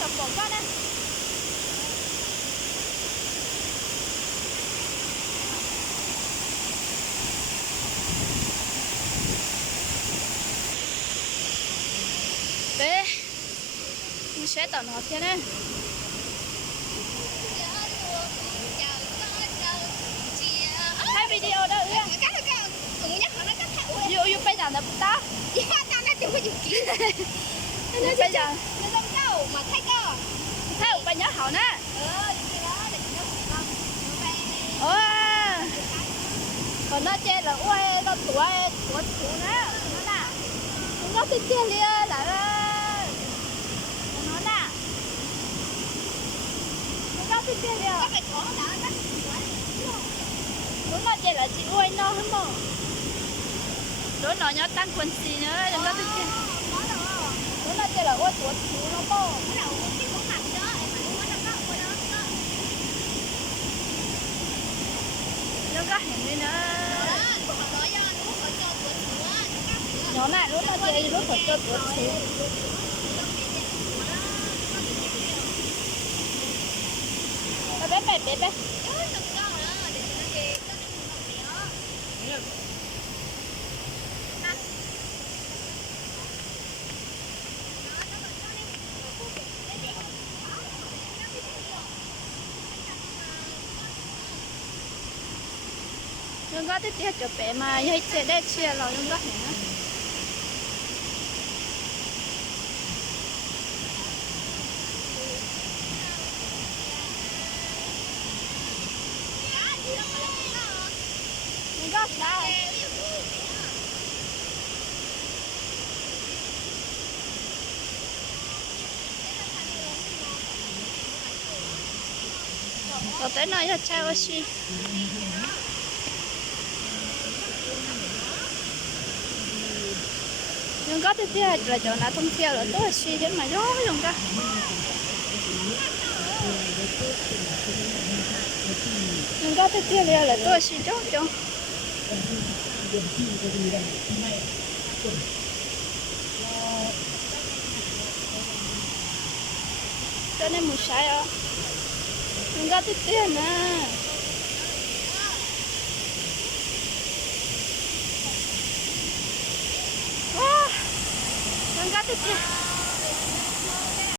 tập bộ con á. Bé mình sẽ tận họ thế này. Hai video đó ư? Yêu bây giờ là ta. Nó bây giờ thấy bây giờ hảo nè. Còn nó chơi là uai nó tuổi chủ nè, nó nè, nó thì chơi lia là nó nè, nó thì chơi lia, nó chơi là chỉ uai nó hết mà, nó nhớ tăng quân gì nữa, nó thì chơi, nó chơi là uai tuổi chủ nó mà, nó có hình như nữa. Nó này lúc nó chơi lúc phải cho tuổi xíu. Bé. Chúng có tiếp theo chụp bé mà dây xe đét chia rồi chúng có này nữa. Chúng có sao? Có tới nơi là trao xí. Nhưng có tiếp theo là chỗ nào thông theo là tốt là suy đến mà gió dùng ra. Nhưng có tiếp theo là tốt là suy chốt chỗ. Cho nên một sai à. Nhưng có tiếp theo nè. Wow, con cá tiếp theo.